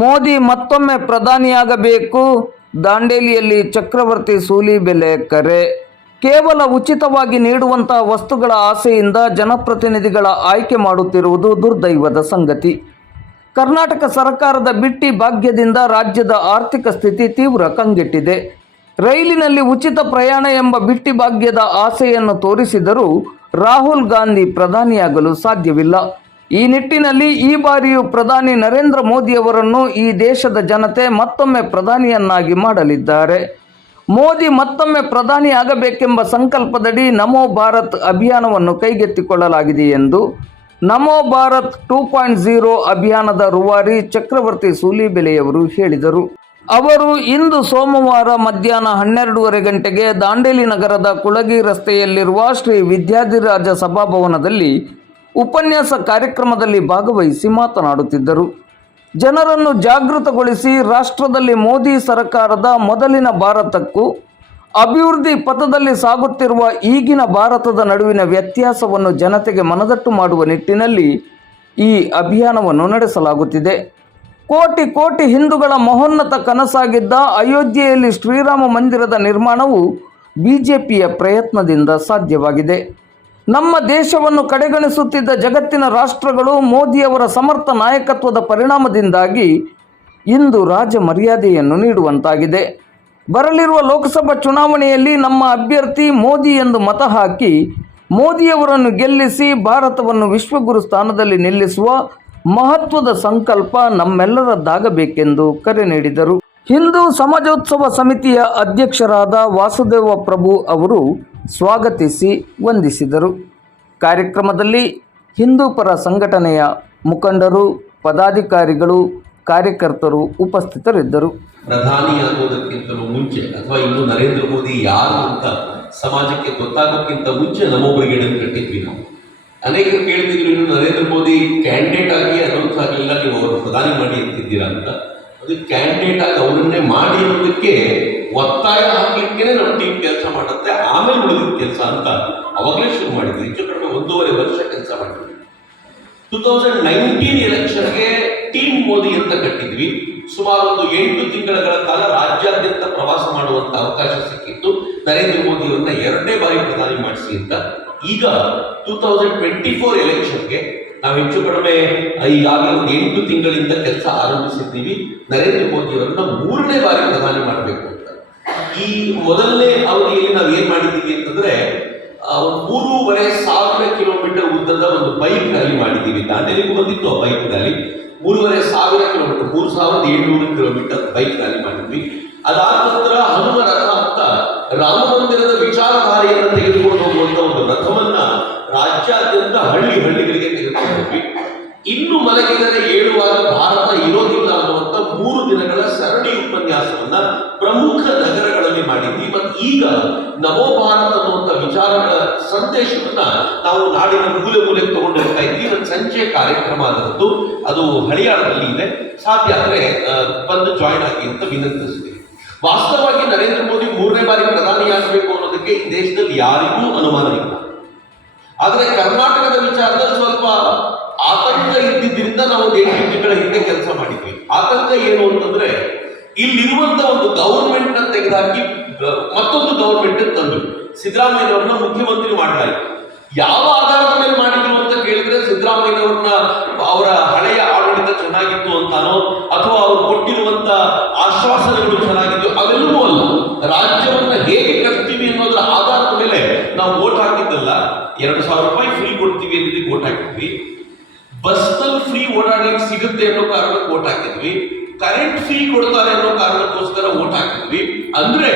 ಮೋದಿ ಮತ್ತೊಮ್ಮೆ ಪ್ರಧಾನಿಯಾಗಬೇಕು. ದಾಂಡೇಲಿಯಲ್ಲಿ ಚಕ್ರವರ್ತಿ ಸೂಲಿ ಬೆಲೆ ಕರೆ. ಕೇವಲ ಉಚಿತವಾಗಿ ನೀಡುವಂತಹ ವಸ್ತುಗಳ ಆಸೆಯಿಂದ ಜನಪ್ರತಿನಿಧಿಗಳ ಆಯ್ಕೆ ಮಾಡುತ್ತಿರುವುದು ದುರ್ದೈವದ ಸಂಗತಿ. ಕರ್ನಾಟಕ ಸರ್ಕಾರದ ಬಿಟ್ಟಿ ಭಾಗ್ಯದಿಂದ ರಾಜ್ಯದ ಆರ್ಥಿಕ ಸ್ಥಿತಿ ತೀವ್ರ ಕಂಗೆಟ್ಟಿದೆ. ರೈಲಿನಲ್ಲಿ ಉಚಿತ ಪ್ರಯಾಣ ಎಂಬ ಬಿಟ್ಟಿ ಭಾಗ್ಯದ ಆಸೆಯನ್ನು ತೋರಿಸಿದರೂ ರಾಹುಲ್ ಗಾಂಧಿ ಪ್ರಧಾನಿಯಾಗಲು ಸಾಧ್ಯವಿಲ್ಲ. ಈ ನಿಟ್ಟಿನಲ್ಲಿ ಈ ಬಾರಿಯೂ ಪ್ರಧಾನಿ ನರೇಂದ್ರ ಮೋದಿಯವರನ್ನು ಈ ದೇಶದ ಜನತೆ ಮತ್ತೊಮ್ಮೆ ಪ್ರಧಾನಿಯನ್ನಾಗಿ ಮಾಡಲಿದ್ದಾರೆ. ಮೋದಿ ಮತ್ತೊಮ್ಮೆ ಪ್ರಧಾನಿ ಆಗಬೇಕೆಂಬ ಸಂಕಲ್ಪದಡಿ ನಮೋ ಭಾರತ್ ಅಭಿಯಾನವನ್ನು ಕೈಗೆತ್ತಿಕೊಳ್ಳಲಾಗಿದೆ ಎಂದು ನಮೋ ಭಾರತ್ ಟೂ ಪಾಯಿಂಟ್ ಝೀರೋ ಅಭಿಯಾನದ ರೂವಾರಿ ಚಕ್ರವರ್ತಿ ಸೂಲಿಬೆಲೆಯವರು ಹೇಳಿದರು. ಅವರು ಇಂದು ಸೋಮವಾರ ಮಧ್ಯಾಹ್ನ ಹನ್ನೆರಡೂವರೆ ಗಂಟೆಗೆ ದಾಂಡೇಲಿ ನಗರದ ಕುಳಗಿ ರಸ್ತೆಯಲ್ಲಿರುವ ಶ್ರೀ ವಿದ್ಯಾಧಿರಾಜ ಸಭಾಭವನದಲ್ಲಿ ಉಪನ್ಯಾಸ ಕಾರ್ಯಕ್ರಮದಲ್ಲಿ ಭಾಗವಹಿಸಿ ಮಾತನಾಡುತ್ತಿದ್ದರು. ಜನರನ್ನು ಜಾಗೃತಗೊಳಿಸಿ ರಾಷ್ಟ್ರದಲ್ಲಿ ಮೋದಿ ಸರ್ಕಾರದ ಮೊದಲಿನ ಭಾರತಕ್ಕೂ ಅಭಿವೃದ್ಧಿ ಪಥದಲ್ಲಿ ಸಾಗುತ್ತಿರುವ ಈಗಿನ ಭಾರತದ ನಡುವಿನ ವ್ಯತ್ಯಾಸವನ್ನು ಜನತೆಗೆ ಮನದಟ್ಟು ಮಾಡುವ ನಿಟ್ಟಿನಲ್ಲಿ ಈ ಅಭಿಯಾನವನ್ನು ನಡೆಸಲಾಗುತ್ತಿದೆ. ಕೋಟಿ ಕೋಟಿ ಹಿಂದೂಗಳ ಮಹೋನ್ನತ ಕನಸಾಗಿದ್ದ ಅಯೋಧ್ಯೆಯಲ್ಲಿ ಶ್ರೀರಾಮ ಮಂದಿರದ ನಿರ್ಮಾಣವು ಬಿಜೆಪಿಯ ಪ್ರಯತ್ನದಿಂದ ಸಾಧ್ಯವಾಗಿದೆ. ನಮ್ಮ ದೇಶವನ್ನು ಕಡೆಗಣಿಸುತ್ತಿದ್ದ ಜಗತ್ತಿನ ರಾಷ್ಟ್ರಗಳು ಮೋದಿಯವರ ಸಮರ್ಥ ನಾಯಕತ್ವದ ಪರಿಣಾಮದಿಂದಾಗಿ ಇಂದು ರಾಜ ಮರ್ಯಾದೆಯನ್ನು ನೀಡುವಂತಾಗಿದೆ. ಬರಲಿರುವ ಲೋಕಸಭಾ ಚುನಾವಣೆಯಲ್ಲಿ ನಮ್ಮ ಅಭ್ಯರ್ಥಿ ಮೋದಿ ಎಂದು ಮತ ಹಾಕಿ ಮೋದಿಯವರನ್ನು ಗೆಲ್ಲಿಸಿ ಭಾರತವನ್ನು ವಿಶ್ವಗುರು ಸ್ಥಾನದಲ್ಲಿ ನಿಲ್ಲಿಸುವ ಮಹತ್ವದ ಸಂಕಲ್ಪ ನಮ್ಮೆಲ್ಲರದ್ದಾಗಬೇಕೆಂದು ಕರೆ ನೀಡಿದರು. ಹಿಂದೂ ಸಮಾಜೋತ್ಸವ ಸಮಿತಿಯ ಅಧ್ಯಕ್ಷರಾದ ವಾಸುದೇವ ಪ್ರಭು ಅವರು ಸ್ವಾಗತಿಸಿ ವಂದಿಸಿದರು. ಕಾರ್ಯಕ್ರಮದಲ್ಲಿ ಹಿಂದೂ ಪರ ಸಂಘಟನೆಯ ಮುಖಂಡರು, ಪದಾಧಿಕಾರಿಗಳು, ಕಾರ್ಯಕರ್ತರು ಉಪಸ್ಥಿತರಿದ್ದರು. ಪ್ರಧಾನಿಯಾಗುವುದಕ್ಕಿಂತಲೂ ಮುಂಚೆ ಅಥವಾ ಇನ್ನು ನರೇಂದ್ರ ಮೋದಿ ಯಾರು ಅಂತ ಸಮಾಜಕ್ಕೆ ಗೊತ್ತಾಗೋಕ್ಕಿಂತ ಮುಂಚೆ ನಮ್ಮೊಬ್ಬರಿಗೆ ಕಟ್ಟಿದ್ವಿ ನಾವು. ಅನೇಕರು ಕೇಳ್ತಿದ್ರು, ಇನ್ನು ನರೇಂದ್ರ ಮೋದಿ ಕ್ಯಾಂಡಿಡೇಟ್ ಆಗಿ ಅನೌನ್ಸ್ ಆಗಲಿಲ್ಲ ನೀವು ಅವರು ಪ್ರಧಾನಿ ಮಾಡಿ ಅಂತಿದ್ದೀರಾ ಅಂತ. ಅದು ಕ್ಯಾಂಡಿಡೇಟ್ ಆಗಿ ಅವರನ್ನೇ ಮಾಡಿ ಅನ್ನೋದಕ್ಕೆ ಒತ್ತಾಯ ಹಾಕ್ಲಿಕ್ಕೇನೆ ನಮ್ಮ ಟೀಮ್ ಕೆಲಸ ಮಾಡುತ್ತೆ. ಆಮೇಲೆ ಉಳಿದ ಕೆಲಸ ಅಂತ ಅವಾಗಲೇ ಶುರು ಮಾಡಿದ್ವಿ. ಹೆಚ್ಚು ಕಡಿಮೆ ಒಂದೂವರೆ ವರ್ಷ ಕೆಲಸ ಮಾಡಿದ್ವಿ. ಟೂ ತೌಸಂಡ್ ನೈನ್ಟೀನ್ ಎಲೆಕ್ಷನ್ಗೆ ಟೀಮ್ ಮೋದಿ ಅಂತ ಕಟ್ಟಿದ್ವಿ. ಸುಮಾರು ಒಂದು ಎಂಟು ತಿಂಗಳ ಕಾಲ ರಾಜ್ಯಾದ್ಯಂತ ಪ್ರವಾಸ ಮಾಡುವಂತ ಅವಕಾಶ ಸಿಕ್ಕಿತ್ತು. ನರೇಂದ್ರ ಮೋದಿ ಅವರನ್ನ ಎರಡನೇ ಬಾರಿ ಪ್ರಧಾನಿ ಮಾಡಿಸಿ ಅಂತ. ಈಗ ಟೂ ತೌಸಂಡ್ ಟ್ವೆಂಟಿ ಫೋರ್ ಎಲೆಕ್ಷನ್ಗೆ ನಾವು ಹೆಚ್ಚು ಕಡಿಮೆ ಈಗಾಗಲೇ ಒಂದು ಎಂಟು ತಿಂಗಳಿಂದ ಕೆಲಸ ಆರಂಭಿಸಿದ್ದೀವಿ. ನರೇಂದ್ರ ಮೋದಿ ಅವರನ್ನ ಮೂರನೇ ಬಾರಿ ಪ್ರಧಾನಿ ಮಾಡಬೇಕು. ಈ ಮೊದಲನೇ ಅವಧಿಯಲ್ಲಿ ನಾವು ಏನ್ ಮಾಡಿದ್ದೀವಿ ಅಂತಂದ್ರೆ ಮೂರುವರೆ ಸಾವಿರ ಕಿಲೋಮೀಟರ್ ಉದ್ದದ ಒಂದು ಬೈಕ್ ರ್ಯಾಲಿ ಮಾಡಿದ್ದೀವಿ. ದಾಂಡೇಲಿಗೂ ಬಂದಿತ್ತು ಆ ಬೈಕ್ ರ್ಯಾಲಿ ಮೂರುವರೆ ಸಾವಿರ ಕಿಲೋಮೀಟರ್, ಮೂರು ಸಾವಿರದ ಏಳ್ನೂರು ಕಿಲೋಮೀಟರ್ ಬೈಕ್ ರ್ಯಾಲಿ ಮಾಡಿದ್ವಿ. ಅದಾದ ನಂತರ ಹನುಮ ರಥ ಅಂತ ರಾಮ ಮಂದಿರದ ವಿಚಾರಧಾರೆಯನ್ನು ತೆಗೆದುಕೊಂಡು ಹೋಗುವಂತ ಒಂದು ರಥವನ್ನ ರಾಜ್ಯಾದ್ಯಂತ ಹಳ್ಳಿ ಹಳ್ಳಿಗಳಿಗೆ ತೆಗೆದುಕೊಂಡು ಹೋಗಿ ಇನ್ನು ಮಲಗಿದರೆ ಏಳುವಾಗ ಈಗ ನಮೋ ಭಾರತ್ ಅನ್ನುವಂತ ವಿಚಾರಗಳ ಸಂದೇಶವನ್ನ ನಾವು ನಾಡಿನ ಮೂಲೆ ಮೂಲೆಗೆ ತಗೊಂಡು ಹೋಗ್ತಾ ಇದ್ವಿ ಇವತ್ತು ಸಂಜೆ ಕಾರ್ಯಕ್ರಮ ಆದದ್ದು. ಅದು ಹಳಿಯಾಳದಲ್ಲಿ ಇದೆ. ಸಾಧ್ಯ ಆದರೆ ಬಂದು ಜಾಯಿನ್ ಆಗಿ ಅಂತ ವಿನಂತಿಸಿದೆ ವಾಸ್ತವವಾಗಿ ನರೇಂದ್ರ ಮೋದಿ ಮೂರನೇ ಬಾರಿ ಪ್ರಧಾನಿಯಾಗಬೇಕು ಅನ್ನೋದಕ್ಕೆ ಈ ದೇಶದಲ್ಲಿ ಯಾರಿಗೂ ಅನುಮಾನ ಇಲ್ಲ. ಆದ್ರೆ ಕರ್ನಾಟಕದ ವಿಚಾರದಲ್ಲಿ ಸ್ವಲ್ಪ ಆತಂಕ ಇದ್ದಿದ್ದರಿಂದ ನಾವು ದೇಶ ಹಿಂದೆ ಕೆಲಸ ಮಾಡಿದ್ವಿ. ಆತಂಕ ಏನು ಅಂತಂದ್ರೆ, ಇಲ್ಲಿರುವಂತ ಒಂದು ಗವರ್ಮೆಂಟ್ನ ತೆಗೆದುಹಾಕಿ ಗ- ಮತ್ತೊಂದು ಗವರ್ಮೆಂಟ್ ತಂದು ಸಿದ್ದರಾಮಯ್ಯನವ್ರನ್ನ ಮುಖ್ಯಮಂತ್ರಿ ಮಾಡಲಾಯಿತು ಯಾವ ಆಧಾರದ ಮೇಲೆ ಮಾಡಿದ್ರು ಅಂತ ಕೇಳಿದ್ರೆ ಸಿದ್ದರಾಮಯ್ಯನವ್ರನ್ನ ಅವರ ಹಳೆಯ ಆಡಳಿತ ಚೆನ್ನಾಗಿತ್ತು ಅಂತಾನೋ ಅಥವಾ ಅವರು ಕೊಟ್ಟಿರುವಂತ ಆಶ್ವಾಸನೆಗಳು ಚೆನ್ನಾಗಿತ್ತು, ಅವೆಲ್ಲವೂ ಅಲ್ಲ. ರಾಜ್ಯವನ್ನ ಹೇಗೆ ಕಟ್ತೀವಿ ಅನ್ನೋದರ ಆಧಾರದ ಮೇಲೆ ನಾವು ವೋಟ್ ಹಾಕಿದ್ದಲ್ಲ. ಎರಡು ಸಾವಿರ ರೂಪಾಯಿ ಫ್ರೀ ಕೊಡ್ತೀವಿ ಅಂತ ವೋಟ್ ಹಾಕಿದ್ವಿ. ಬಸ್ನಲ್ಲಿ ಫ್ರೀ ಓಡಾಡ್ಲಿಕ್ಕೆ ಸಿಗುತ್ತೆ ಅನ್ನೋ ಕಾರಣಕ್ಕೆ ಓಟ್ ಹಾಕಿದ್ವಿ. ಕರೆಂಟ್ ಫ್ರೀ ಕೊಡ್ತಾರೆ ಅನ್ನೋ ಕಾರಣಕ್ಕೋಸ್ಕರ ಓಟ್ ಹಾಕಿದ್ವಿ. ಅಂದ್ರೆ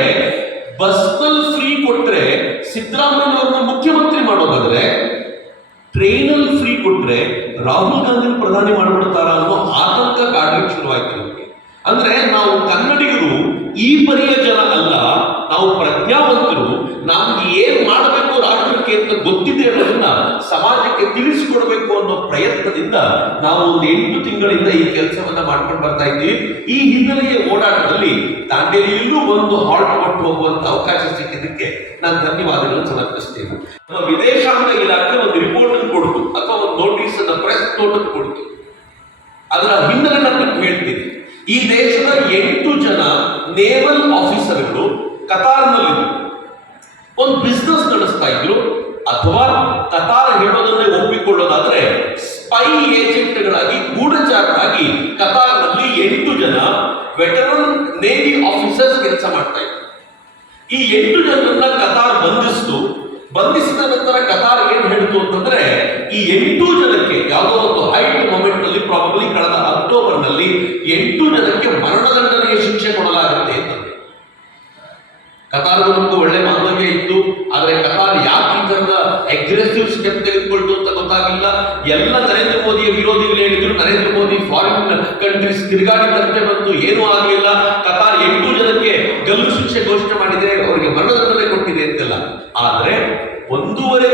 ಬಸ್ನಲ್ಲಿ ಫ್ರೀ ಕೊಟ್ರೆ ಸಿದ್ದರಾಮಯ್ಯನವ್ರನ್ನ ಮುಖ್ಯಮಂತ್ರಿ ಮಾಡೋದಾದ್ರೆ ಟ್ರೈನಲ್ಲಿ ಫ್ರೀ ಕೊಟ್ರೆ ರಾಹುಲ್ ಗಾಂಧಿ ಪ್ರಧಾನಿ ಮಾಡ್ಬಿಡ್ತಾರ ಅನ್ನೋ ಆತಂಕ ಕಾಡ್ಲಿಕ್ಕೆ ಶುರುವಾಯ್ತು ನಮಗೆ. ಅಂದ್ರೆ ನಾವು ಕನ್ನಡಿಗರು ಈ ಪರಿಯ ಜನ ಅಲ್ಲ, ನಾವು ಪ್ರಜ್ಞಾವಂತರು, ನಮ್ಗೆ ಏನ್ ಮಾಡಬೇಕು ರಾಷ್ಟ್ರಕ್ಕೆ ಅಂತ ಸಮಾಜಕ್ಕೆ ತಿಳಿಸಿಕೊಡ್ಬೇಕು ಅನ್ನೋ ಪ್ರಯತ್ನದಿಂದ ನಾವು ಒಂದು ಎಂಟು ತಿಂಗಳಿಂದ ಈ ಕೆಲಸವನ್ನ ಮಾಡ್ಕೊಂಡು ಬರ್ತಾ ಇದ್ದೀವಿ ಈ ಹಿನ್ನೆಲೆಯ ಓಡಾಟದಲ್ಲಿ ದಾಂಡೇಲಿಯಲ್ಲೂ ಒಂದು ಹಾಲ್ಟ್ ಕೊಟ್ಟು ಹೋಗುವಂತ ಅವಕಾಶ ಸಿಕ್ಕಿದ್ದಕ್ಕೆ ನಾನು ಧನ್ಯವಾದಗಳನ್ನು ಸಮರ್ಪಿಸ್ತೇನೆ. ನಮ್ಮ ವಿದೇಶಾಂಗ ಇಲಾಖೆ ಒಂದು ರಿಪೋರ್ಟ್ ಅನ್ನು ಕೊಡ್ತು, ಅಥವಾ ಒಂದು ನೋಟಿಸ್ ಅನ್ನ ಪ್ರೆಸ್ ನೋಟ್ ಕೊಡ್ತು. ಅದರ ಹಿನ್ನೆಲೆ ನಾನು ಹೇಳ್ತೀನಿ. ಈ ದೇಶದ ಎಂಟು ಜನ ನೇವಲ್ ಆಫೀಸರ್ಗಳು ಕತಾರ್ನಲ್ಲಿ ಒಂದು ಬಿಸ್ನೆಸ್ ನಡೆಸ್ತಾ ಇದ್ರು, ಅಥವಾ ಒಪ್ಪಿಕೊಳ್ಳೋದಾದ್ರೆ ಸ್ಪೈ ಏಜೆಂಟ್ಗಳಾಗಿ ಗೂಢಚಾರರಾಗಿ ಕತಾರ್ನಲ್ಲಿ ಎಂಟು ಜನ ವೆಟರನ್ ನೇವಿ ಆಫೀಸರ್ಸ್ ಕೆಲಸ ಮಾಡ್ತಾ ಇದ್ರು. ಈ ಎಂಟು ಜನರನ್ನ ಕತಾರ್ ಬಂಧಿಸಿತು. ಬಂಧಿಸಿದ ನಂತರ ಕತಾರ್ ಏನ್ ಹೇಳಿತು ಅಂತಂದ್ರೆ, ಈ ಎಂಟು ಜನಕ್ಕೆ ಯಾವುದೋ ಒಂದು ಹೈಟ್ ಮೊಮೆಂಟ್ನಲ್ಲಿ ಪ್ರಾಬಬ್ಲಿ ಕಳೆದ ಅಕ್ಟೋಬರ್ನಲ್ಲಿ ಎಂಟು ಜನಕ್ಕೆ ಮರಣದಂಡನೆಯ ಶಿಕ್ಷೆ ಕೊಡಲಾಗುತ್ತೆ ಅಂತಂದ್ರೆ ಕತಾರ್ಗೂ ನಮಗೂ ಒಳ್ಳೆ ಬಾಂಧವ್ಯ ಇತ್ತು ಆದ್ರೆ ಕತಾರ್ ಯಾಕೆ ಈ ತರದ ಅಗ್ರೆಸಿವ್ ಸ್ಟೆಪ್ ತೆಗೆದುಕೊಳ್ತು ಅಂತ ಗೊತ್ತಾಗಿಲ್ಲ ಎಲ್ಲ ನರೇಂದ್ರ ಮೋದಿಯ ವಿರೋಧಿಗಳು ಹೇಳಿದ್ರು, ನರೇಂದ್ರ ಮೋದಿ ಫಾರಿನ್ ಕಂಟ್ರೀಸ್ ತಿರುಗಾಡಿದಂತೆ ಬಂತು ಏನೂ ಆಗಲಿಲ್ಲ. ಕತಾರ್ ಎಂಟು ಜನಕ್ಕೆ ಗಲ್ಲು ಶಿಕ್ಷೆ ಘೋಷಣೆ ಮಾಡಿದೆ ಅವರಿಗೆ ಮರಣದಂಡನೆ ಕೊಟ್ಟಿದೆ ಅಂತೆಲ್ಲ. ಆದ್ರೆ ಒಂದೂವರೆ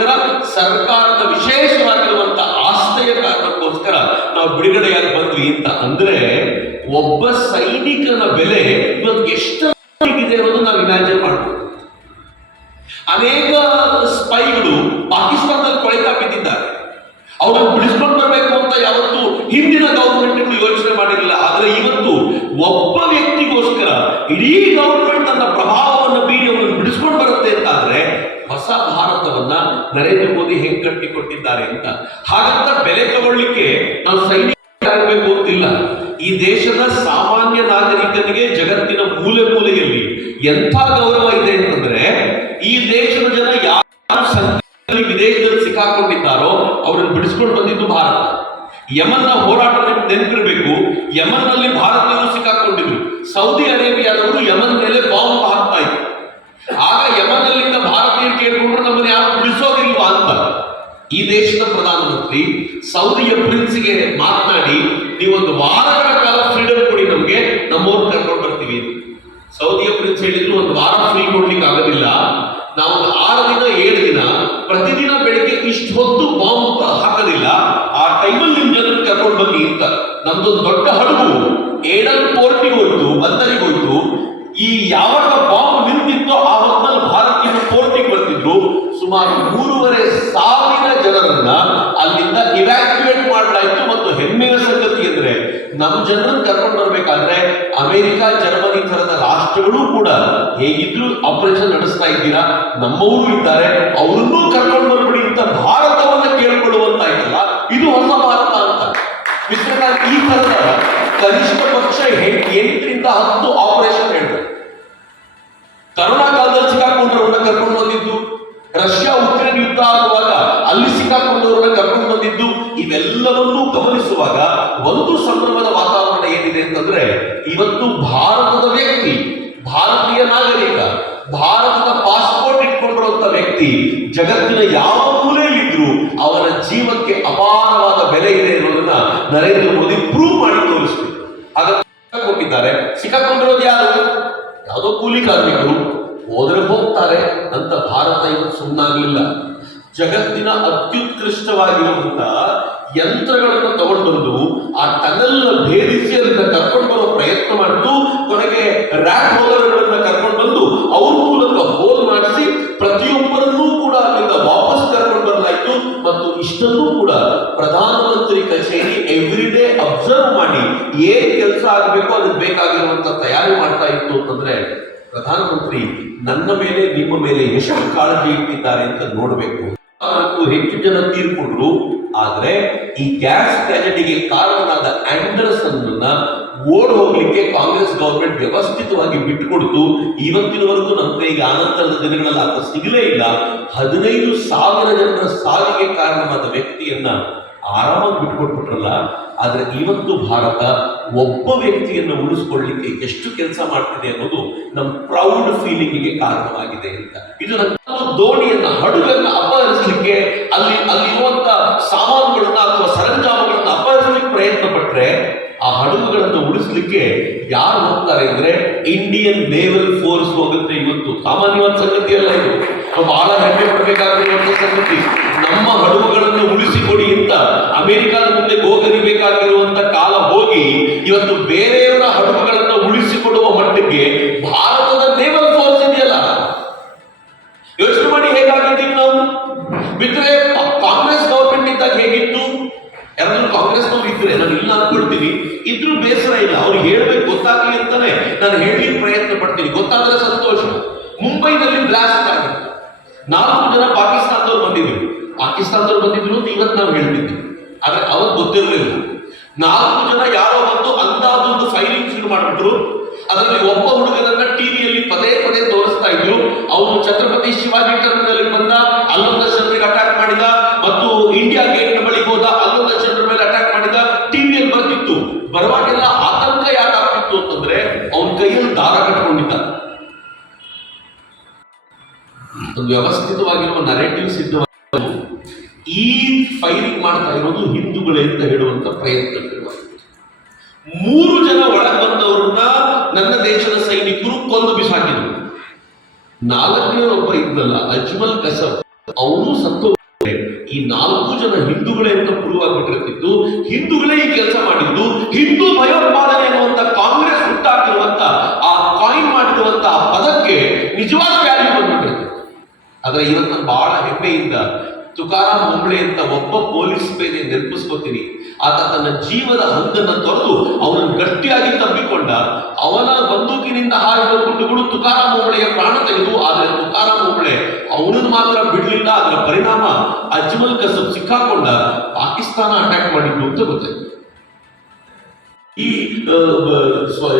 ಕಾರಣಕ್ಕೋಸ್ಕರ ಸರ್ಕಾರದ ವಿಶೇಷವಾಗಿರುವಂತ ಆಸ್ಥೆಯ ಕಾರಣಕ್ಕೋಸ್ಕರ ನಾವು ಬಿಡುಗಡೆಯಾಗಿ ಬಂದ್ವಿ ಅಂತ ಅಂದ್ರೆ ಒಬ್ಬ ಸೈನಿಕನ ಬೆಲೆ ಇವತ್ತು ಎಷ್ಟು ಇದೆ ಅನ್ನೋದು ನಾವು ಇಮ್ಯಾಜಿನ್ ಮಾಡ್ಬೋದು. ಅನೇಕ ಸ್ಪೈಗಳು ಪಾಕಿಸ್ತಾನದಲ್ಲಿ ಕೊಳೆತಾ ಬಿದ್ದಿದ್ದಾರೆ ಅವರನ್ನು ಬಿಡಿಸ್ಕೊಂಡು ಬರಬೇಕು ಅಂತ ಯಾವತ್ತು ಹಿಂದಿನ ಗವರ್ಮೆಂಟ್ಗಳು ಯೋಚನೆ ಮಾಡಿರಲಿಲ್ಲ ಆದ್ರೆ ಇವತ್ತು ಒಬ್ಬ ವ್ಯಕ್ತಿಗೋಸ್ಕರ ಇಡೀ ಗವರ್ಮೆಂಟ್ ತನ್ನ ಪ್ರಭಾವವನ್ನು ಬೀರಿ ಅವರನ್ನು ಬಿಡಿಸ್ಕೊಂಡು ಬರುತ್ತೆ ಅಂತ ಆದ್ರೆ ಹೊಸ ನರೇಂದ್ರ ಮೋದಿ ಹೆಂಗ್ ಕಟ್ಟಿಕೊಟ್ಟಿದ್ದಾರೆ ಅಂತ. ಹಾಗಂತ ಬೆಲೆ ತಗೊಳ್ಳಿಕ್ಕೆ ನಾವು ಸೈನಿಕರಾಗಬೇಕು ಅಂತಿಲ್ಲ. ಈ ದೇಶದ ಸಾಮಾನ್ಯ ನಾಗರಿಕನಿಗೆ ಜಗತ್ತಿನ ಮೂಲೆ ಮೂಲೆಯಲ್ಲಿ ಎಂಥ ಗೌರವ ಇದೆ ಅಂತಂದ್ರೆ, ಈ ದೇಶದ ಜನ ಯಾರು ವಿದೇಶದಲ್ಲಿ ಸಿಕ್ಕಾಕೊಂಡಿದ್ದಾರೋ ಅವರನ್ನು ಬಿಡಿಸ್ಕೊಂಡು ಬಂದಿದ್ದು ಭಾರತ. ಯಮನ್ನ ಹೋರಾಟ ನೆನಪಿರಬೇಕು. ಯಮನ್ನಲ್ಲಿ ಭಾರತೀಯರು ಸಿಕ್ಕಾಕೊಂಡಿದ್ರು. ಸೌದಿ ಅರೇಬಿಯಾದವರು ಯಮನ್ ಮೇಲೆ ಬಾಂಬ್ ಹಾಕ್ತಾ ಇದ್ರು ಆಗ ಯಮನ್ನಲ್ಲಿಂದ ಭಾರತೀಯರು ಕೇಳ್ಕೊಂಡ್ರೆ ನಮ್ಮನ್ನು ಯಾರು ಬಿಡಿಸೋದಿಲ್ವಾ ಅಂತ ಈ ದೇಶದ ಪ್ರಧಾನಮಂತ್ರಿ ಸೌದಿಯ ಪ್ರಿನ್ಸ್ಗೆ ಮಾತನಾಡಿ ನೀವೊಂದು ವಾರಗಳ ಕಾಲ ಫ್ರೀಡಮ್ ಕೊಡಿ ನಮಗೆ ನಮ್ಮವ್ರು ಕರ್ಕೊಂಡು ಬರ್ತೀವಿ ಅಂತ. ಸೌದಿಯ ಪ್ರಿನ್ಸ್ ಹೇಳಿದ್ರು ಒಂದು ವಾರ ಫ್ರೀ ಕೊಡ್ಲಿಕ್ಕೆ ಆಗೋದಿಲ್ಲ ನಾವೊಂದು ಆರು ದಿನ ಏಳು ದಿನ ಪ್ರತಿದಿನ ಬೆಳಿಗ್ಗೆ ಇಷ್ಟು ಹೊತ್ತು ಬಾಂಬ್ ಹಾಕೋದಿಲ್ಲ ಆ ಟೈಮಲ್ಲಿ ನಿಮ್ ಜನರನ್ನು ಕರ್ಕೊಂಡು ಬನ್ನಿ ಅಂತ ನಮ್ದೊಂದು ದೊಡ್ಡ ಹಡಗು ಏಡಲ್ ಪೋರ್ಟಿಗೆ ಹೋಯ್ತು ಬಂದರಿಗೆ ಹೋಯ್ತು ಈ ಯಾವಾಗ ಬಾಂಬ್ ನಿಂತಿತ್ತೋ ಆ ಹೊತ್ತಲ್ಲಿ ಭಾರತೀಯ ಪೋರ್ಟಿಗೆ ಬರ್ತಿದ್ರು ಸುಮಾರು ಮೂರುವರೆ ಸಾವಿರ ಜನರನ್ನ ಅಲ್ಲಿಂದ ಇವ್ಯಾಕ್ಯುವೇಟ್ ಮಾಡಲಾಯಿತು ಮತ್ತು ಹೆಮ್ಮೆಯ ಸಂಗತಿ ಅಂದ್ರೆ ನಮ್ಮ ಜನರನ್ನ ಕರ್ಕೊಂಡು ಬರ್ಬೇಕಾದ್ರೆ ಅಮೆರಿಕ, ಜರ್ಮನಿ ತರದ ರಾಷ್ಟ್ರಗಳು ಕೂಡ ಹೇಗಿದ್ರು ಆಪರೇಷನ್ ನಡೆಸ್ತಾ ಇದ್ದೀರಾ? ನಮ್ಮವರು ಇದ್ದಾರೆ. ಅವರನ್ನೂ ಕರ್ಕೊಂಡು ಬರ್ಬಿಡಿ ಅಂತ ಭಾರತವನ್ನ ಕೇಳ್ಕೊಳ್ಳುವಂತಾಯ್ತಲ್ಲ ಇದು ಹೊಸ ಭಾರತ ಅಂತ. ಮಿತ್ರರಾಗಿ ಈ ತರದ ಕನಿಷ್ಠ ಪಕ್ಷ ಎಂಟರಿಂದ ಹತ್ತು ಜಗತ್ತಿನ ಯಾವ ಮೂಲೆಯಲ್ಲಿದ್ರು ಅವರ ಜೀವಕ್ಕೆ ಅಪಾರವಾದ ಬೆಲೆ ಇದೆ ಅನ್ನೋದನ್ನ ನರೇಂದ್ರ ಮೋದಿ ಪ್ರೂವ್ ಮಾಡಿ ತೋರಿಸ್ಬೇಕು. ಹಾಗಾಗಿ ಸಿಕ್ಕಾಕೊಂಡಿದ್ದಾರೆ. ಸಿಕ್ಕಾಕೊಂಡಿರೋದು ಯಾರು? ಯಾವುದೋ ಕೂಲಿ ಕಾರ್ಮಿಕರು ಹೋದ್ರೆ ಹೋಗ್ತಾರೆ. ಅಂತ ಭಾರತ ಇವತ್ತು ಸುಮ್ಮನಾಗಲಿಲ್ಲ ಜಗತ್ತಿನ ಅತ್ಯುತ್ಕೃಷ್ಟವಾಗಿರುವಂತ ಯಂತ್ರಗಳನ್ನು ತಗೊಂಡು ಬಂದು ಆ ಟನಲ್ ಭೇದಿಸಿ ಅದನ್ನ ಕರ್ಕೊಂಡು ಬರೋ ಪ್ರಯತ್ನ ಮಾಡಿದ್ದು ಕೊನೆಗೆ ರ್ಯಾಕ್ ಹೋಲರ್ಗಳನ್ನ ಕರ್ಕೊಂಡು ಬಂದು ಅವ್ರ ಮೂಲಕ ಮತ್ತು ಇಷ್ಟನ್ನೂ ಕೂಡ ಪ್ರಧಾನಮಂತ್ರಿ ಕಚೇರಿ ಎವ್ರಿ ಡೇ ಅಬ್ಸರ್ವ್ ಮಾಡಿ ಏನ್ ಕೆಲಸ ಆಗಬೇಕು ಅದಕ್ಕೆ ಬೇಕಾಗಿರುವಂತ ತಯಾರಿ ಮಾಡ್ತಾ ಇತ್ತು ಅಂತಂದ್ರೆ ಪ್ರಧಾನಮಂತ್ರಿ ನನ್ನ ಮೇಲೆ ನಿಮ್ಮ ಮೇಲೆ ಎಷ್ಟು ಕಾಳಜಿ ಇಟ್ಟಿದ್ದಾರೆ ಅಂತ ನೋಡಬೇಕು. ಹೆಚ್ಚು ಜನ ತೀರ್ಕೊಂಡ್ರು ಆದ್ರೆ ಈ ಗ್ಯಾಸ್ ಟ್ರಾಜಡಿಗೆ ಕಾರಣನಾದ ಆಂಡರ್ಸನ್ ಓಡ್ ಹೋಗ್ಲಿಕ್ಕೆ ಕಾಂಗ್ರೆಸ್ ಗವರ್ಮೆಂಟ್ ವ್ಯವಸ್ಥಿತವಾಗಿ ಬಿಟ್ಟುಕೊಡ್ತು. ಇವತ್ತಿನವರೆಗೂ ನಮ್ಮ ಕೈಗೆ ಆನಂತರದ ದಿನಗಳಲ್ಲಿ ಆತ ಸಿಗಲೇ ಇಲ್ಲ. ಹದಿನೈದು ಸಾವಿರ ಜನರ ಸಾವಿಗೆ ಕಾರಣವಾದ ವ್ಯಕ್ತಿಯನ್ನ ಆರಾಮಾಗಿ ಬಿಟ್ಕೊಟ್ಬಿಟ್ರಲ್ಲ ಆದ್ರೆ ಇವತ್ತು ಭಾರತ ಒಬ್ಬ ವ್ಯಕ್ತಿಯನ್ನು ಉಳಿಸ್ಕೊಳ್ಳಿಕ್ಕೆ ಎಷ್ಟು ಕೆಲಸ ಮಾಡ್ತಿದೆ ಅನ್ನೋದು ನಮ್ಮ ಪ್ರೌಡ್ ಫೀಲಿಂಗಿಗೆ ಕಾರಣವಾಗಿದೆ ಅಂತ. ಇದು ನಮ್ಮ ದೋಣಿಯನ್ನ, ಹಡಗನ್ನ ಅಪಹರಿಸಲಿಕ್ಕೆ ಅಲ್ಲಿ ಅಲ್ಲಿರುವಂತ ಸಾಮಾನುಗಳನ್ನ ಅಥವಾ ಸರಂಜಾಮಗಳನ್ನ ಅಪಹರಿಸಲಿಕ್ಕೆ ಪ್ರಯತ್ನ ಪಟ್ಟರೆ ಆ ಹಡಗುಗಳನ್ನು ಉಳಿಸ್ಲಿಕ್ಕೆ ಯಾರು ಹೋಗ್ತಾರೆ ಅಂದ್ರೆ ಇಂಡಿಯನ್ ನೇವಲ್ ಫೋರ್ಸ್ ಹೋಗುತ್ತೆ ಇವತ್ತು. ಸಾಮಾನ್ಯವಾದ ಸಂಗತಿ ಅಲ್ಲ ಇದು. ಬಹಳ ಹೆಮ್ಮೆ ಪಡಬೇಕಾಗಿರುವಂತ ಸಂಗತಿ. ನಮ್ಮ ಹಡಗುಗಳನ್ನು ಉಳಿಸಿಕೊಡಿ ಅಂತ ಅಮೆರಿಕದ ಮುಂದೆ ಕಾಲ ಹೋಗಿ ಇವತ್ತು ಬೇರೆಯವರ ಹಡಗುಗಳನ್ನು ಉಳಿಸಿಕೊಡುವ ಮಟ್ಟಿಗೆ ಭಾರತದ ನೇವಲ್ ಫೋರ್ಸ್ ಇದೆಯಲ್ಲ? ಯೋಚನೆ ಮಾಡಿ ಹೇಗಾಗಿದ್ದೀವಿ ನಾವು? ಬಿಟ್ಟರೆ ಕಾಂಗ್ರೆಸ್ ಗವರ್ಮೆಂಟ್ ಇದ್ದಾಗ ಹೇಗಿತ್ತು? ಯಾರಾದ್ರೂ ಕಾಂಗ್ರೆಸ್ನವ್ರು ಇದ್ರೆ, ನಾನು ಇಲ್ಲ ಅನ್ಕೊಳ್ತೀನಿ. ಇದ್ರೂ ಬೇಸರ ಇಲ್ಲ. ಅವ್ರು ಹೇಳ್ಬೇಕು, ಗೊತ್ತಾಗ್ಲಿ ಅಂತಾನೆ ನಾನು ಹೇಳಲಿಕ್ಕೆ ಪ್ರಯತ್ನ ಪಡ್ತೀನಿ. ಗೊತ್ತಾದ್ರೆ ಸಂತೋಷ. ಮುಂಬೈನಲ್ಲಿ ಬ್ಲಾಸ್ಟ್ ಆಗಿತ್ತು. ನಾಲ್ಕು ಜನ ಪಾಕಿಸ್ತಾನದವ್ರು ಬಂದಿದ್ರು. ಪಾಕಿಸ್ತಾನದವ್ರು ಬಂದಿದ್ರು ಅಂತ ಇವತ್ತು ನಾವು ಹೇಳ್ತಿದ್ವಿ ಆದ್ರೆ ಅವ್ರು ಗೊತ್ತಿರಲಿಲ್ಲ. ನಾಲ್ಕು ಜನ ಯಾರೋ ಬಂದು ಅಂದಾಜೊಂದು ಫೈಲಿಂಗ್ ಶುರು ಮಾಡಿಬಿಟ್ರು. ಅದರಲ್ಲಿ ಒಬ್ಬ ಹುಡುಗನನ್ನ ಟಿವಿಯಲ್ಲಿ ಪದೇ ಪದೇ ತೋರಿಸ್ತಾ ಇದ್ರು. ಅವನು ಛತ್ರಪತಿ ಶಿವಾಜಿ ಟರ್ಮಿನಲ್ ಬಂದ, ಅಲ್ಲೊಂದ ಜನರಿಗೆ ಅಟ್ಯಾಕ್ ಮಾಡಿದ ಮತ್ತು ಇಂಡಿಯಾ ಗೇಟ್ ಬಳಿ ಹೋದ, ಅಲ್ಲೊಂದ ಜನರ ಮೇಲೆ ಅಟ್ಯಾಕ್ ಮಾಡಿದ ಟಿವಿಯಲ್ಲಿ ಬರ್ತಿತ್ತು. ಬರುವಾಗೆಲ್ಲ ಆತಂಕ ಯಾಕಾಗ್ತಿತ್ತು ಅಂತಂದ್ರೆ ಅವನ ಕೈಯಲ್ಲಿ ದಾರ ಕಟ್ಕೊಂಡಿದ್ದ. ಒಂದು ವ್ಯವಸ್ಥಿತವಾಗಿರುವ ನರೇಟಿವ್ ಸಿದ್ಧವಾಗಿ ಈ ಫೈರಿಂಗ್ ಮಾಡ್ತಾ ಇರೋದು ಹಿಂದೂಗಳೇ ಅಂತ ಹೇಳುವಂತ ಪ್ರಯತ್ನಗಳು ಮೂರು ಜನ ಒಳಗೆ ಬಂದವರನ್ನ ನನ್ನ ದೇಶದ ಸೈನಿಕರು ಕೊಂದು ಬಿಸಾಕಿದ್ರು. ನಾಲ್ಕನೇ ಒಬ್ಬ ಇದ್ನಲ್ಲ, ಅಜ್ಮಲ್ ಕಸಬ್. ಅವನು ಸತ್ತು ಈ ನಾಲ್ಕು ಜನ ಹಿಂದೂಗಳೇ ಅಂತ ಪ್ರೂವ್ ಆಗ್ಬಿಟ್ಟಿರ್ತಿತ್ತು ಹಿಂದೂಗಳೇ ಈ ಕೆಲಸ ಮಾಡಿದ್ದು. ಹಿಂದೂ ಭಯೋತ್ಪಾದನೆ ಅನ್ನುವಂತ ಕಾಂಗ್ರೆಸ್ ಹುಟ್ಟಾಕಿರುವಂತ, ಆ ಕಾಯಿನ್ ಮಾಡಿರುವಂತ ಪದಕ್ಕೆ ನಿಜವಾದ ವ್ಯಾಲ್ಯೂ ಬಂದ್ಬಿಟ್ಟಿರ್ತಿತ್ತು. ಆದ್ರೆ ಇವತ್ತು ಬಹಳ ಹೆಮ್ಮೆಯಿಂದ ತುಕಾರಾಮ್ ಮುಂಬಳೆ ಅಂತ ಒಬ್ಬ ಪೊಲೀಸ್ ಮೇಲೆ ನೆನಪಿಸ್ಕೊತೀನಿ. ಆತ ತನ್ನ ಜೀವದ ಹಂಗನ್ನ ತೊರೆದು ಅವನನ್ನು ಗಟ್ಟಿಯಾಗಿ ತಬ್ಬಿಕೊಂಡ. ಅವನ ಬಂದೂಕಿನಿಂದ ಹಾರಿದ ಗುಂಡುಗಳು ತುಕಾರಾಮ್ ಮುಂಬಳೆಯ ಪ್ರಾಣ ತೆಗೆದು, ಆದ್ರೆ ತುಕಾರಾಮ್ ಮುಂಬಳೆ ಅವನನ್ನು ಮಾತ್ರ ಬಿಡಲಿಲ್ಲ. ಅದರ ಪರಿಣಾಮ ಅಜ್ಮಲ್ ಕಸಬ್ ಸಿಕ್ಕಾಕೊಂಡ. ಪಾಕಿಸ್ತಾನ ಅಟ್ಯಾಕ್ ಮಾಡಿದ್ದು ಅಂತ ಗೊತ್ತಾಯ್ತು. ಈ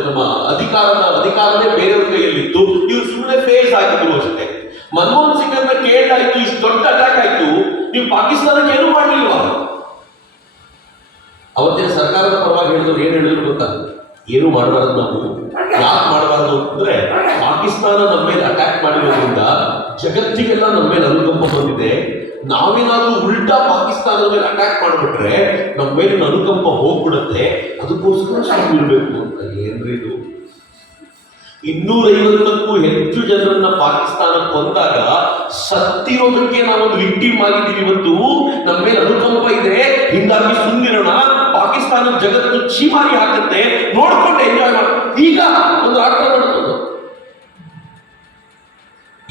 ನಮ್ಮ ಅಧಿಕಾರದ ಅಧಿಕಾರವೇ ಬೇರೆಯವ್ರ ಕೈಯಲ್ಲಿತ್ತು. ಇವ್ರು ಸುಮ್ಮನೆ ಫೇಸ್ ಆಗಿದ್ರು ಅಷ್ಟೇ. ಮನಮೋಹನ್ ಸಿಂಗ್ ಅಂತ ಕೇಳಾಯ್ತು ಇಷ್ಟು ದೊಡ್ಡ ಅಟ್ಯಾಕ್ ಆಯ್ತು. ನೀವು ಪಾಕಿಸ್ತಾನಕ್ಕೆ ಏನು ಮಾಡಲಿಲ್ವ? ಅವತ್ತಿನ ಸರ್ಕಾರದ ಪರವಾಗಿ ಹೇಳಿದ್ರು, ಏನು ಹೇಳಿದ್ರು ಗೊತ್ತಾ? ಏನು ಮಾಡಬಾರದು ನಾವು. ಯಾಕೆ ಮಾಡಬಾರದು ಅಂದ್ರೆ ಪಾಕಿಸ್ತಾನ ನಮ್ಮ ಮೇಲೆ ಅಟ್ಯಾಕ್ ಮಾಡಿರೋದ್ರಿಂದ ಜಗತ್ತಿಗೆಲ್ಲ ನಮ್ಮ ಮೇಲೆ ಅನುಕಂಪ ಬಂದಿದೆ. ನಾವೇನಾದ್ರೂ ಉಲ್ಟಾ ಪಾಕಿಸ್ತಾನದ ಮೇಲೆ ಅಟ್ಯಾಕ್ ಮಾಡಿಬಿಟ್ರೆ ನಮ್ಮ ಮೇಲಿನ ಅನುಕಂಪ ಹೋಗ್ಬಿಡುತ್ತೆ. ಅದಕ್ಕೋಸ್ಕರ ಸುಮ್ಮನಿರ್ಬೇಕು ಅಂತ. ಏನ್ರಿ ಇದು? ಇನ್ನೂರೈವತ್ತಕ್ಕೂ ಹೆಚ್ಚು ಜನರನ್ನ ಪಾಕಿಸ್ತಾನ ಕೊಂದಾಗ ಸತ್ತಿರೋದಕ್ಕೆ ನಾವೊಂದು ವಿಕ್ಟಿಮ್ ಆಗಿದ್ದೀವಿ ಇವತ್ತು. ನಮ್ಮ ಮೇಲೆ ಅನುಕಂಪ ಇದೆ. ಹಿಂಗಾಗಿ ಸುಂದಿರೋಣ ಪಾಕಿಸ್ತಾನ ಜಗತ್ತು ಚೀಮಾರಿ ಹಾಕುತ್ತೆ. ನೋಡ್ಕೊಂಡು ಎಂಜಾಯ್ ಮಾಡಿ. ಈಗ ಒಂದು ಆಟ ನಡೆದದ್ದು.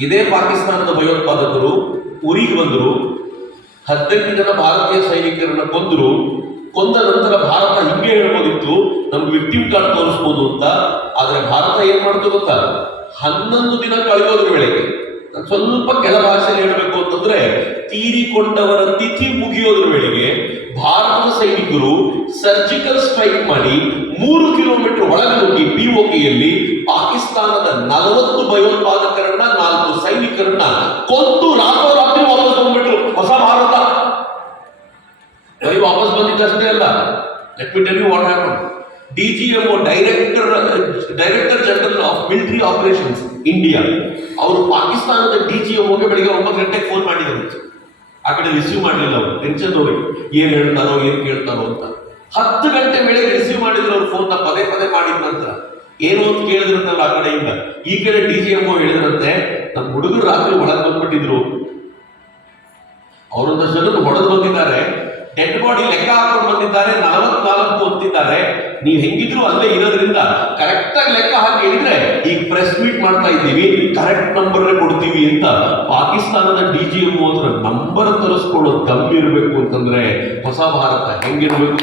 ಇದೇ ಪಾಕಿಸ್ತಾನದ ಭಯೋತ್ಪಾದಕರು ಊರಿಗೆ ಬಂದರು. ಹದಿನೆಂಟು ಜನ ಭಾರತೀಯ ಸೈನಿಕರನ್ನ ಕೊಂದರು. ಕೊಂದ ನಂತರ ಭಾರತ ಹಿಂಗೆ ಹೇಳ್ಬೋದಿತ್ತು. ನಮ್ಗೆ ವಿಕ್ಟಿಮ್ ಕಾರ್ಡ್ ತೋರಿಸ್ಬೋದು ಅಂತ, ಆದ್ರೆ ಭಾರತ ಏನ್ ಮಾಡ್ತು ಗೊತ್ತಾ? ಹನ್ನೊಂದು ದಿನ ಕಳೆಯೋದ್ರ ವೇಳೆಗೆ ಸ್ವಲ್ಪ ಕೆಲ ಭಾಷೆಯಲ್ಲಿ ಹೇಳಬೇಕು ಅಂತಂದ್ರೆ, ತೀರಿಕೊಂಡವರ ತಿಥಿ ಮುಗಿಯೋದ್ರ ವೇಳೆಗೆ ಭಾರತದ ಸೈನಿಕರು ಸರ್ಜಿಕಲ್ ಸ್ಟ್ರೈಕ್ ಮಾಡಿ ಮೂರು ಕಿಲೋಮೀಟರ್ ಒಳಗೆ ಹೋಗಿ ಪಿಒಕೆಯಲ್ಲಿ ಪಾಕಿಸ್ತಾನದ ನಲವತ್ತು ಭಯೋತ್ಪಾದಕರನ್ನ, ನಾಲ್ಕು ಸೈನಿಕರನ್ನ ಕೊಂದು ರಾತ್ರೋರಾತ್ರಿ ವಾಪಸ್ ಬಂದ್ಬಿಟ್ರು. ಹೊಸ ಭಾರತ. ಬರೀ ವಾಪಸ್ ಬಂದಿದ್ದಷ್ಟೇ ಅಲ್ಲ. Let what happen DGMO director director general of military operations India ಅವರು ಪಾಕಿಸ್ತಾನದ ಡಿಜಿಎಂಒಗೆ ಬೆಳಿಗ್ಗೆ ಒಂಬತ್ತು ಗಂಟೆಗೆ ಫೋನ್ ಮಾಡಿದ್ರು. ಆ ಕಡೆ ರಿಸೀವ್ ಮಾಡಲಿಲ್ಲ ಅವರು. ಟೆನ್ಷನ್ ಅವ್ರಿಗೆ ಏನ್ ಹೇಳ್ತಾರೋ, ಏನು ಕೇಳ್ತಾರೋ ಅಂತ. ಹತ್ತು ಗಂಟೆ ಮೇಲೆ ರಿಸೀವ್ ಮಾಡಿದ್ರು ಅವ್ರು ಫೋನ್ ಪದೇ ಪದೇ ಮಾಡಿದ ನಂತರ. ಏನು ಅಂತ ಕೇಳಿದ್ರಂತಲ್ಲ ಆ ಕಡೆಯಿಂದ. ಈ ಕಡೆ ಡಿಜಿಎಂಒ ಹೇಳಿದ್ರಂತೆ ನಮ್ಮ ಹುಡುಗರು ರಾತ್ರಿ ಒಳಗೆ ಬಂದ್ಬಿಟ್ಟಿದ್ರು. ಅವರೊಂದಷ್ಟು ಜನರು ಹೊಡೆದು ಬಂದಿದ್ದಾರೆ. ಡೆಡ್ ಬಾಡಿ ಲೆಕ್ಕ ಹಾಕೊಂಡು ಬಂದಿದ್ದಾರೆ, ನಲವತ್ನಾಲ್ಕು ಅಂತಿದ್ದಾರೆ. ನೀವು ಹೆಂಗಿದ್ರು ಅಲ್ಲೇ ಇರೋದ್ರಿಂದ ಕರೆಕ್ಟ್ ಆಗಿ ಲೆಕ್ಕ ಹಾಕಿ ಹೇಳಿದ್ರೆ, ಈಗ ಪ್ರೆಸ್ ಮೀಟ್ ಮಾಡ್ತಾ ಇದ್ದೀವಿ ಕರೆಕ್ಟ್ ನಂಬರ್ ಕೊಡ್ತೀವಿ ಅಂತ ಪಾಕಿಸ್ತಾನದ ಡಿ ಜಿ ಎಂ ಹತ್ರ ನಂಬರ್ ತರಿಸ್ಕೊಳ್ಳೋ ದಮ್ ಇರಬೇಕು ಅಂತಂದ್ರೆ ಹೊಸ ಭಾರತ ಹೆಂಗಿರ್ಬೇಕು